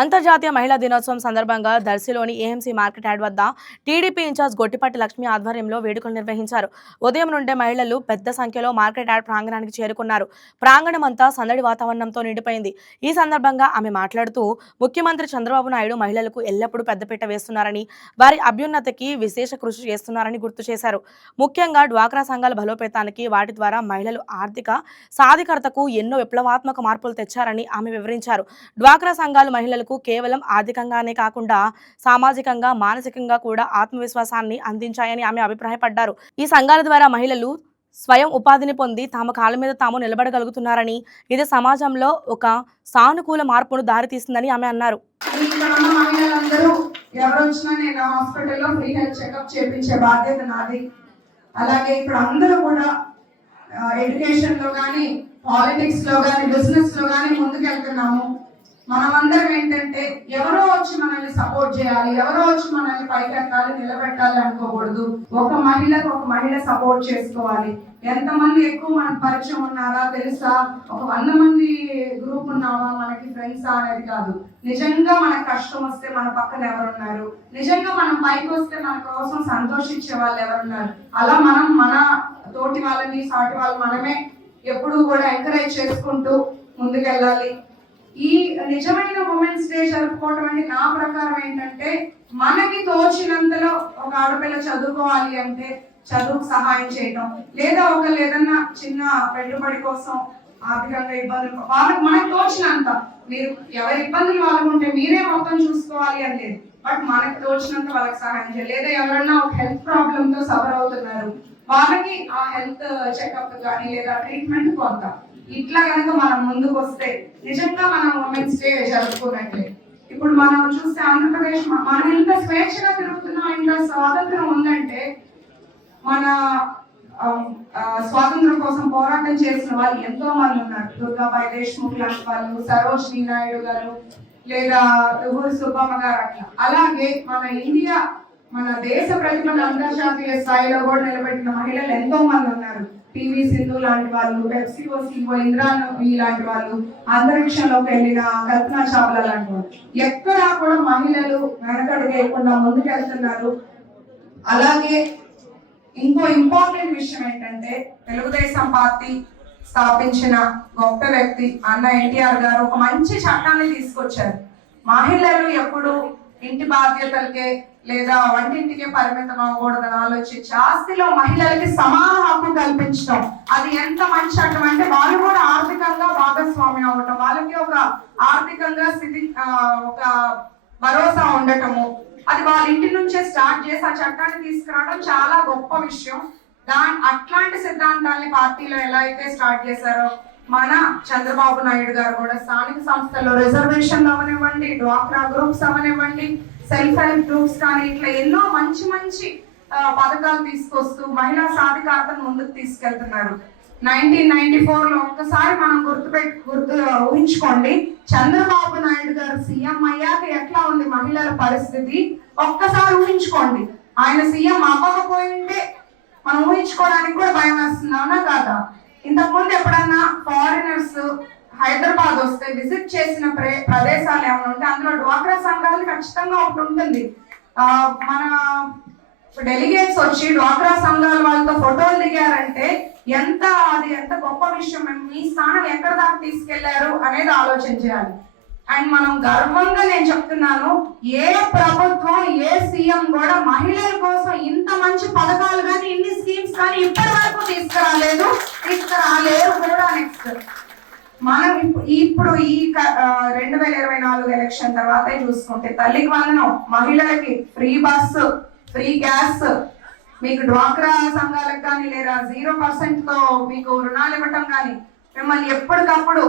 అంతర్జాతీయ మహిళా దినోత్సవం సందర్భంగా దర్శిలోని ఏఎంసీ మార్కెట్ యార్డ్ వద్ద టీడీపీ ఇన్ఛార్జ్ గొట్టిపాటి లక్ష్మి ఆధ్వర్యంలో వేడుకలు నిర్వహించారు. ఉదయం నుండే మహిళలు పెద్ద సంఖ్యలో మార్కెట్ యార్డ్ ప్రాంగణానికి చేరుకున్నారు. ప్రాంగణమంతా సందడి వాతావరణంతో నిండిపోయింది. ఈ సందర్భంగా ఆమె మాట్లాడుతూ ముఖ్యమంత్రి చంద్రబాబు నాయుడు మహిళలకు ఎల్లప్పుడూ పెద్దపీట వేస్తున్నారని, వారి అభ్యున్నతికి విశేష కృషి చేస్తున్నారని గుర్తు చేశారు. ముఖ్యంగా డ్వాక్రా సంఘాల బలోపేతానికి, వాటి ద్వారా మహిళలు ఆర్థిక సాధికారతకు ఎన్నో విప్లవాత్మక మార్పులు తెచ్చారని ఆమె వివరించారు. డ్వాక్రా సంఘాలు మహిళలకు కేవలం ఆర్థికంగానే కాకుండా సామాజికంగా, మానసికంగా కూడా ఆత్మవిశ్వాసాన్ని అందించాయని ఆమె అభిప్రాయపడ్డారు. ఈ సంఘాల ద్వారా మహిళలు స్వయం ఉపాధిని పొంది తమ కాళ్ళ మీద తాము నిలబడగలుగుతున్నారని, ఇది సమాజంలో ఒక సానుకూల మార్పును దారితీస్తుందని ఆమె అన్నారు. అలాగే ఇప్పుడు అందరూ కూడా ఎడ్యుకేషన్ లో కానీ, పాలిటిక్స్ లో కానీ, బిజినెస్ లో కానీ ముందుకెళ్తున్నాము. మనమందరం ఏంటంటే ఎవరో వచ్చి మనల్ని సపోర్ట్ చేయాలి, ఎవరో వచ్చి మనల్ని పైకెత్తాలి, నిలబెట్టాలి అనుకోకూడదు. ఒక మహిళకు ఒక మహిళ సపోర్ట్ చేసుకోవాలి. ఎంతమంది ఎక్కువ మనకు పరిచయం ఉన్నారా తెలుసా, ఒక 100 మంది గ్రూప్ ఉన్నావా, మనకి ఫ్రెండ్సా అనేది కాదు. నిజంగా మనకు కష్టం వస్తే మన పక్కన ఎవరున్నారు, నిజంగా మనం పైకి వస్తే మన కోసం సంతోషించే వాళ్ళు ఎవరున్నారు. అలా మనం మన తోటి వాళ్ళని, సాటి వాళ్ళు మనమే ఎప్పుడు కూడా ఎంకరేజ్ చేసుకుంటూ ముందుకెళ్ళాలి. ఈ నిజమైన ఉమెన్స్ డే జరుపుకోవటం అంటే నా ప్రకారం ఏంటంటే, మనకి తోచినంతలో ఒక ఆడపిల్ల చదువుకోవాలి అంటే చదువుకు సహాయం చేయటం, లేదా ఒకళ్ళు ఏదన్నా చిన్న పెట్టుబడి కోసం ఆర్థికంగా ఇబ్బందులు వాళ్ళకి మనకు తోచినంత, మీరు ఎవరి ఇబ్బందులు వాళ్ళకు ఉంటే మీరే మొత్తం చూసుకోవాలి అని లేదు, బట్ మనకు తోచినంత వాళ్ళకి సహాయం చేయాలి. లేదా ఎవరన్నా ఒక హెల్త్ ప్రాబ్లమ్ తో సఫర్ అవుతున్నారు, వాళ్ళకి ఆ హెల్త్ చెకప్ కానీ లేదా ట్రీట్మెంట్ కొంత, ఇట్లా కనుక మనం ముందుకు వస్తే నిజంగా మనం ఉమెన్స్ డే జరుపుకున్నట్లే. ఇప్పుడు మనం చూస్తే ఆంధ్రప్రదేశ్ మనం ఇంత స్వేచ్ఛగా తిరుగుతున్నాం, ఇంత స్వాతంత్రం ఉందంటే మన స్వాతంత్రం కోసం పోరాటం చేసిన వాళ్ళు ఎంతో మంది ఉన్నారు. దుర్గాబాయి దేశ్ముఖ్ లాంటి వాళ్ళు, సరోజినీ నాయుడు గారు, లేదా ఊరి సుబ్బమ్మ గారు, అట్లా. అలాగే మన ఇండియా, మన దేశ ప్రతిభను అంతర్జాతీయ స్థాయిలో కూడా నిలబెట్టిన మహిళలు ఎంతో మంది ఉన్నారు. పివి సింధు లాంటి వాళ్ళు, పెప్సికో సిఓ ఇంద్రాణి లాంటి వాళ్ళు, అంతరిక్షంలోకి వెళ్ళిన కల్పనా చావ్లా లాంటి వాళ్ళు, ఎక్కడా కూడా మహిళలు వెనకడుగు వేయకుండా ముందుకెళ్తున్నారు. అలాగే ఇంకో ఇంపార్టెంట్ విషయం ఏంటంటే, తెలుగుదేశం పార్టీ స్థాపించిన గొప్ప వ్యక్తి అన్న ఎన్టీఆర్ గారు ఒక మంచి చట్టాన్ని తీసుకొచ్చారు. మహిళలు ఎప్పుడు ఇంటి బాధ్యతలకే లేదా వంటింటికే పరిమితం అవ్వకూడదని ఆలోచించి ఆస్తిలో మహిళలకి సమాన హక్కు కల్పించడం, అది ఎంత మంచి చట్టం అంటే వాళ్ళు కూడా ఆర్థికంగా భాగస్వామ్యం అవ్వటం, వాళ్ళకి ఒక ఆర్థికంగా ఒక భరోసా ఉండటము, అది వాళ్ళ ఇంటి నుంచే స్టార్ట్ చేసి ఆ చట్టాన్ని తీసుకురావడం చాలా గొప్ప విషయం. అట్లాంటి సిద్ధాంతాన్ని పార్టీలో ఎలా అయితే స్టార్ట్ చేశారో, మన చంద్రబాబు నాయుడు గారు కూడా స్థానిక సంస్థల్లో రిజర్వేషన్లు అవనివ్వండి, డ్వాక్రా గ్రూప్స్ అవనివ్వండి, సెల్ఫ్ హెల్ప్ గ్రూప్స్ కానీ, ఇట్లా ఎన్నో మంచి మంచి పథకాలు తీసుకొస్తూ మహిళా సాధికారతను ముందుకు తీసుకెళ్తున్నారు. 1994లో ఒక్కసారి మనం ఊహించుకోండి, చంద్రబాబు నాయుడు గారు సీఎం అయ్యాక ఎట్లా ఉంది మహిళల పరిస్థితి ఒక్కసారి ఊహించుకోండి. ఆయన సీఎం అవ్వకపోయింటే మనం ఊహించుకోవడానికి కూడా భయం వేస్తుంది, అవునా కాదా? ఇంతకుముందు ఎప్పుడన్నా ఫారినర్స్ హైదరాబాద్ వస్తే విజిట్ చేసిన ప్రదేశాలు ఏమైనా ఉంటే అందులో డ్వాక్రా సంఘాలు ఖచ్చితంగా ఒకటి ఉంటుంది. మన డెలిగేట్స్ వచ్చి డ్వాక్రా సంఘాల వాళ్ళతో ఫోటోలు దిగారంటే అది ఎంత గొప్ప విషయం, మీ స్థానం ఎక్కడ దాకా తీసుకెళ్లారు అనేది ఆలోచన చేయాలి. అండ్ మనం గర్వంగా నేను చెప్తున్నాను, ఏ ప్రభుత్వం, ఏ సీఎం కూడా మహిళల కోసం ఇంత మంచి పథకాలు కానీ, ఇన్ని స్కీమ్స్ కానీ ఇప్పటి వరకు తీసుకురాలేరు కూడా. నెక్స్ట్ మనం ఇప్పుడు ఈ 2024 ఎలక్షన్ తర్వాత చూసుకుంటే, తల్లికి వందనం, మహిళలకి ఫ్రీ బస్సు, ఫ్రీ గ్యాస్, మీకు డ్వాక్రా సంఘాలకు కానీ లేదా 0% తో మీకు రుణాలు ఇవ్వటం కానీ, మిమ్మల్ని ఎప్పటికప్పుడు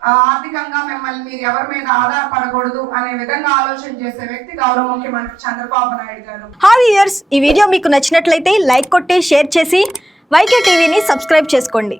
ఆర్థికంగా మిమ్మల్ని మీరు ఎవరి మీద ఆధారపడకూడదు అనే విధంగా ఆలోచన చేసే వ్యక్తి గౌరవ ముఖ్యమంత్రి చంద్రబాబు నాయుడు గారు. హాయ్ వ్యూయర్స్, ఈ వీడియో మీకు నచ్చినట్లయితే లైక్ కొట్టి షేర్ చేసి వైకే టీవీని సబ్స్క్రైబ్ చేసుకోండి.